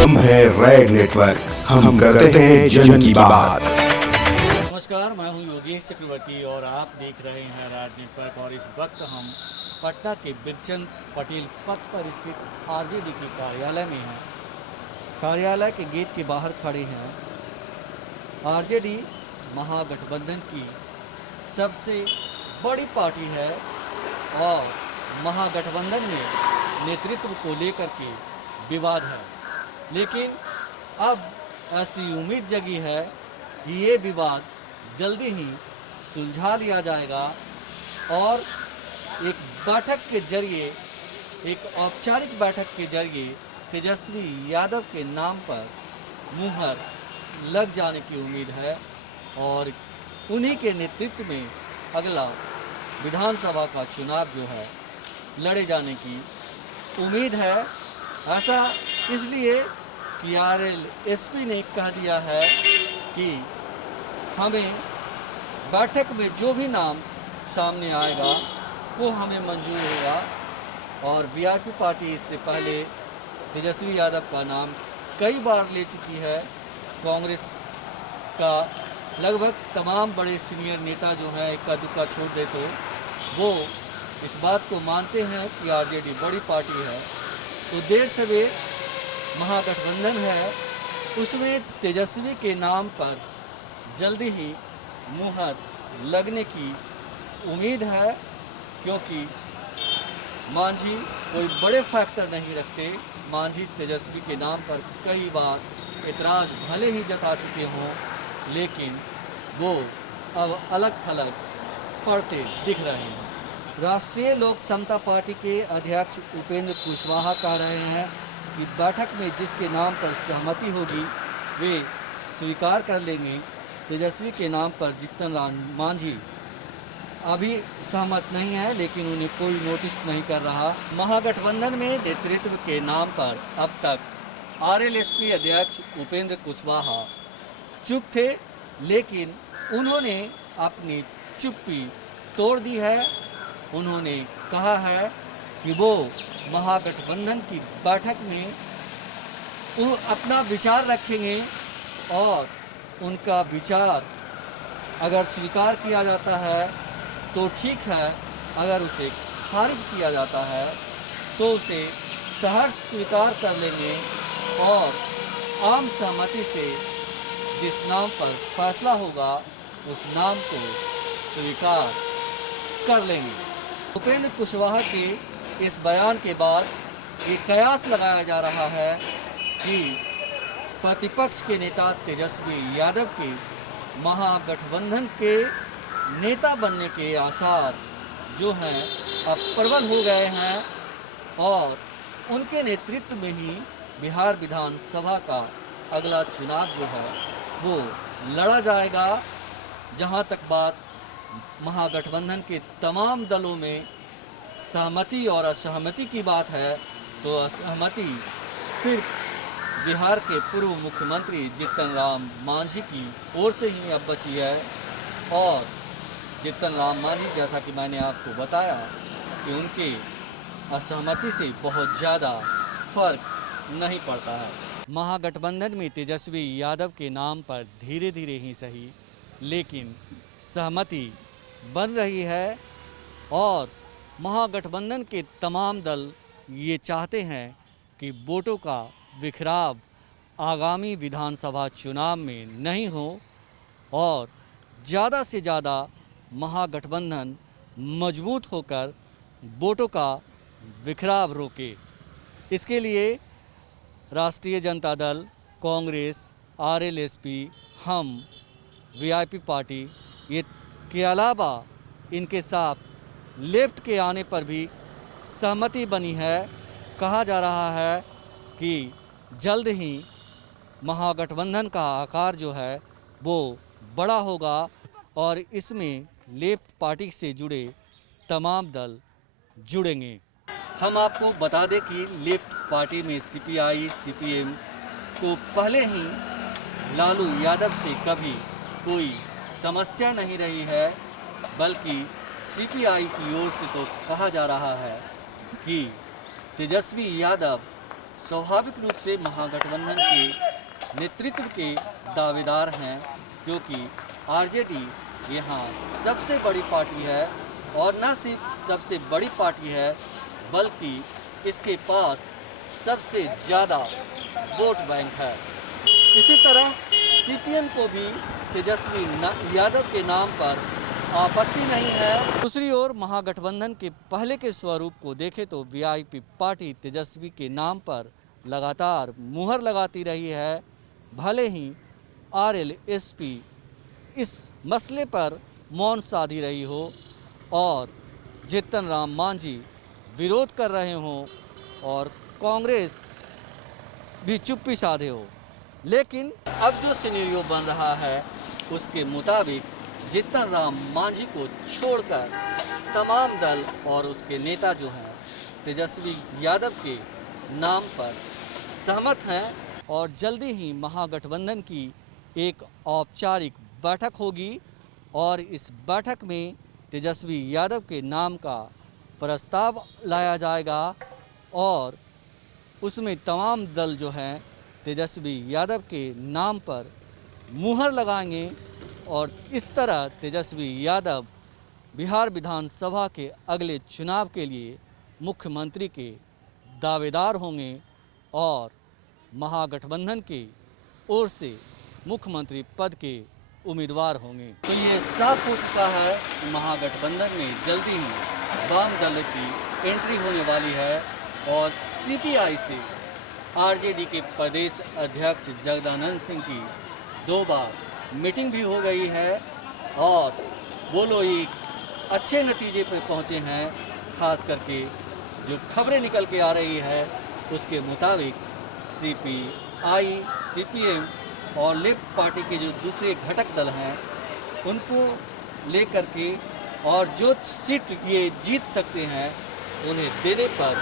हम है red network, हम करते हैं जन की बात। नमस्कार, मैं हूं योगेश चक्रवर्ती और आप देख रहे हैं रेड नेटवर्क। और इस वक्त हम पटना के बिरचंद पटेल पथ पर स्थित आरजेडी के कार्यालय में हैं। कार्यालय के गेट के बाहर खड़े हैं। आरजेडी महागठबंधन की सबसे बड़ी पार्टी है और महागठबंधन में नेतृत्व को लेकर के विवाद है, लेकिन अब ऐसी उम्मीद जगी है कि ये विवाद जल्दी ही सुलझा लिया जाएगा और एक बैठक के जरिए, एक औपचारिक बैठक के जरिए तेजस्वी यादव के नाम पर मुहर लग जाने की उम्मीद है और उन्हीं के नेतृत्व में अगला विधानसभा का चुनाव जो है लड़े जाने की उम्मीद है। ऐसा इसलिए कि आरएलएसपी ने कह दिया है कि हमें बैठक में जो भी नाम सामने आएगा वो हमें मंजूर होगा। और वीआईपी पार्टी इससे पहले तेजस्वी यादव का नाम कई बार ले चुकी है। कांग्रेस का लगभग तमाम बड़े सीनियर नेता जो हैं इक्का दुक्का छोड़ दे तो वो इस बात को मानते हैं कि आरजेडी बड़ी पार्टी है, तो देर सवेर महागठबंधन है उसमें तेजस्वी के नाम पर जल्दी ही मुहर लगने की उम्मीद है, क्योंकि मांझी कोई बड़े फैक्टर नहीं रखते। मांझी तेजस्वी के नाम पर कई बार एतराज़ भले ही जता चुके हों, लेकिन वो अब अलग थलग पड़ते दिख रहे हैं। राष्ट्रीय लोक समता पार्टी के अध्यक्ष उपेंद्र कुशवाहा कह रहे हैं कि बैठक में जिसके नाम पर सहमति होगी वे स्वीकार कर लेंगे। तेजस्वी के नाम पर जीतन राम मांझी अभी सहमत नहीं है, लेकिन उन्हें कोई नोटिस नहीं कर रहा। महागठबंधन में नेतृत्व के नाम पर अब तक आरएलएसपी अध्यक्ष उपेंद्र कुशवाहा चुप थे, लेकिन उन्होंने अपनी चुप्पी तोड़ दी है। उन्होंने कहा है कि वो महागठबंधन की बैठक में अपना विचार रखेंगे और उनका विचार अगर स्वीकार किया जाता है तो ठीक है, अगर उसे खारिज किया जाता है तो उसे सहर्ष स्वीकार कर लेंगे और आम सहमति से जिस नाम पर फैसला होगा उस नाम को स्वीकार कर लेंगे। उपेंद्र कुशवाहा के इस बयान के बाद ये कयास लगाया जा रहा है कि प्रतिपक्ष के नेता तेजस्वी यादव के महागठबंधन के नेता बनने के आसार जो हैं अब प्रबल हो गए हैं और उनके नेतृत्व में ही बिहार विधानसभा का अगला चुनाव जो है वो लड़ा जाएगा। जहां तक बात महागठबंधन के तमाम दलों में सहमति और असहमति की बात है, तो असहमति सिर्फ बिहार के पूर्व मुख्यमंत्री जीतन राम मांझी की ओर से ही अब बची है। और जीतन राम मांझी, जैसा कि मैंने आपको बताया कि उनके असहमति से बहुत ज़्यादा फर्क नहीं पड़ता है। महागठबंधन में तेजस्वी यादव के नाम पर धीरे धीरे ही सही लेकिन सहमति बन रही है और महागठबंधन के तमाम दल ये चाहते हैं कि वोटों का बिखराव आगामी विधानसभा चुनाव में नहीं हो और ज़्यादा से ज़्यादा महागठबंधन मजबूत होकर वोटों का बिखराव रोके। इसके लिए राष्ट्रीय जनता दल, कांग्रेस, आरएलएसपी, हम, वीआईपी पार्टी ये के अलावा इनके साथ लेफ्ट के आने पर भी सहमति बनी है। कहा जा रहा है कि जल्द ही महागठबंधन का आकार जो है वो बड़ा होगा और इसमें लेफ्ट पार्टी से जुड़े तमाम दल जुड़ेंगे। हम आपको बता दें कि लेफ्ट पार्टी में सीपीआई, सीपीएम को पहले ही लालू यादव से कभी कोई समस्या नहीं रही है, बल्कि सीपीआई की ओर से तो कहा जा रहा है कि तेजस्वी यादव स्वाभाविक रूप से महागठबंधन के नेतृत्व के दावेदार हैं, क्योंकि आरजेडी यहाँ सबसे बड़ी पार्टी है और न सिर्फ सबसे बड़ी पार्टी है बल्कि इसके पास सबसे ज़्यादा वोट बैंक है। इसी तरह सीपीएम को भी तेजस्वी यादव के नाम पर आपत्ति नहीं है। दूसरी ओर महागठबंधन के पहले के स्वरूप को देखें तो वीआईपी पार्टी तेजस्वी के नाम पर लगातार मुहर लगाती रही है। भले ही आरएलएसपी इस मसले पर मौन साधी रही हो और जीतन राम मांझी विरोध कर रहे हों और कांग्रेस भी चुप्पी साधे हो, लेकिन अब जो सिनेरियो बन रहा है उसके मुताबिक जीतन राम मांझी को छोड़कर तमाम दल और उसके नेता जो हैं तेजस्वी यादव के नाम पर सहमत हैं और जल्दी ही महागठबंधन की एक औपचारिक बैठक होगी और इस बैठक में तेजस्वी यादव के नाम का प्रस्ताव लाया जाएगा और उसमें तमाम दल जो हैं तेजस्वी यादव के नाम पर मुहर लगाएंगे और इस तरह तेजस्वी यादव बिहार विधानसभा के अगले चुनाव के लिए मुख्यमंत्री के दावेदार होंगे और महागठबंधन की ओर से मुख्यमंत्री पद के उम्मीदवार होंगे। तो ये साफ हो चुका है कि महागठबंधन में जल्दी ही वाम दल की एंट्री होने वाली है और सीपीआई से आरजेडी के प्रदेश अध्यक्ष जगदानंद सिंह की 2 बार मीटिंग भी हो गई है और वो लोग एक अच्छे नतीजे पर पहुंचे हैं। खास करके जो खबरें निकल के आ रही है उसके मुताबिक सीपीआई, सीपीएम और लेफ्ट पार्टी के जो दूसरे घटक दल हैं उनको लेकर के और जो सीट ये जीत सकते हैं उन्हें देने पर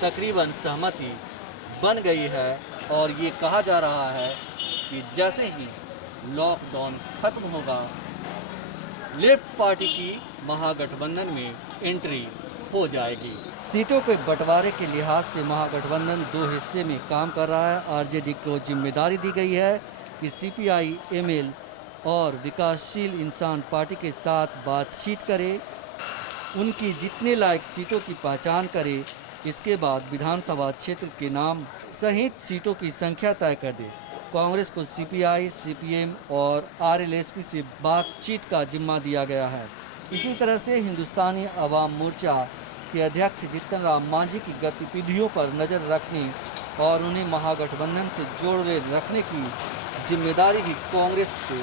तकरीबन सहमति बन गई है और ये कहा जा रहा है कि जैसे ही लॉकडाउन खत्म होगा लेफ्ट पार्टी की महागठबंधन में एंट्री हो जाएगी। सीटों के बंटवारे के लिहाज से महागठबंधन 2 हिस्से में काम कर रहा है। आरजेडी को जिम्मेदारी दी गई है कि सीपीआई एमएल और विकासशील इंसान पार्टी के साथ बातचीत करे, उनकी जीतने लायक सीटों की पहचान करे, इसके बाद विधानसभा क्षेत्र के नाम सहित सीटों की संख्या तय कर दे। कांग्रेस को सीपीआई, सीपीएम और आरएलएसपी से बातचीत का जिम्मा दिया गया है। इसी तरह से हिंदुस्तानी अवाम मोर्चा के अध्यक्ष जीतन राम मांझी की गतिविधियों पर नज़र रखने और उन्हें महागठबंधन से जोड़े रखने की जिम्मेदारी भी कांग्रेस को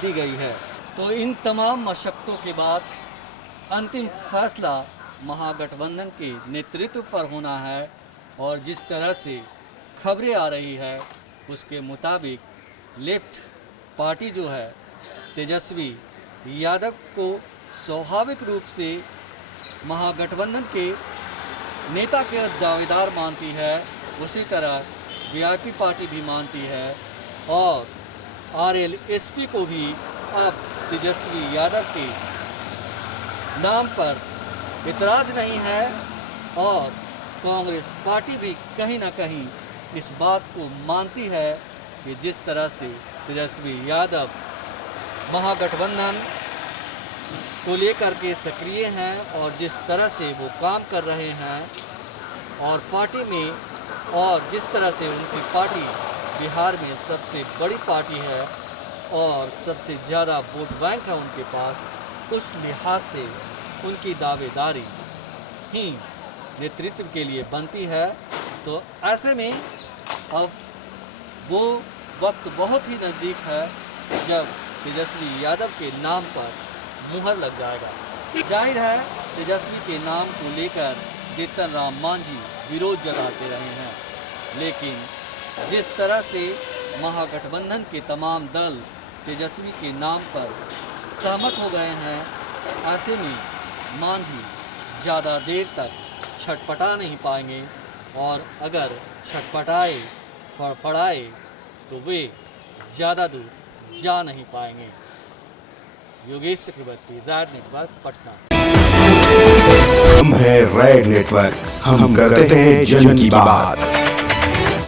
दी गई है। तो इन तमाम मशक्क़तों के बाद अंतिम फैसला महागठबंधन के नेतृत्व पर होना है और जिस तरह से खबरें आ रही है उसके मुताबिक लेफ्ट पार्टी जो है तेजस्वी यादव को स्वाभाविक रूप से महागठबंधन के नेता के दावेदार मानती है, उसी तरह वीआईपी पार्टी भी मानती है और आरएलएसपी को भी अब तेजस्वी यादव के नाम पर इतराज़ नहीं है और कांग्रेस पार्टी भी कहीं ना कहीं इस बात को मानती है कि जिस तरह से तेजस्वी यादव महागठबंधन को लेकर के सक्रिय हैं और जिस तरह से वो काम कर रहे हैं और पार्टी में और जिस तरह से उनकी पार्टी बिहार में सबसे बड़ी पार्टी है और सबसे ज़्यादा वोट बैंक है उनके पास, उस लिहाज से उनकी दावेदारी ही नेतृत्व के लिए बनती है। तो ऐसे में अब वो वक्त बहुत ही नज़दीक है जब तेजस्वी यादव के नाम पर मुहर लग जाएगा। जाहिर है तेजस्वी के नाम को लेकर जीतन राम मांझी विरोध जताते रहे हैं, लेकिन जिस तरह से महागठबंधन के तमाम दल तेजस्वी के नाम पर सहमत हो गए हैं, ऐसे में मांझी ज़्यादा देर तक छटपटा नहीं पाएंगे और अगर छटपटाए फड़फड़ाए तो वे ज़्यादा दूर जा नहीं पाएंगे। योगेश चक्रवर्ती, राज नेटवर्क, पटना। हम हैं रेड नेटवर्क, हम करते हैं जन की बात।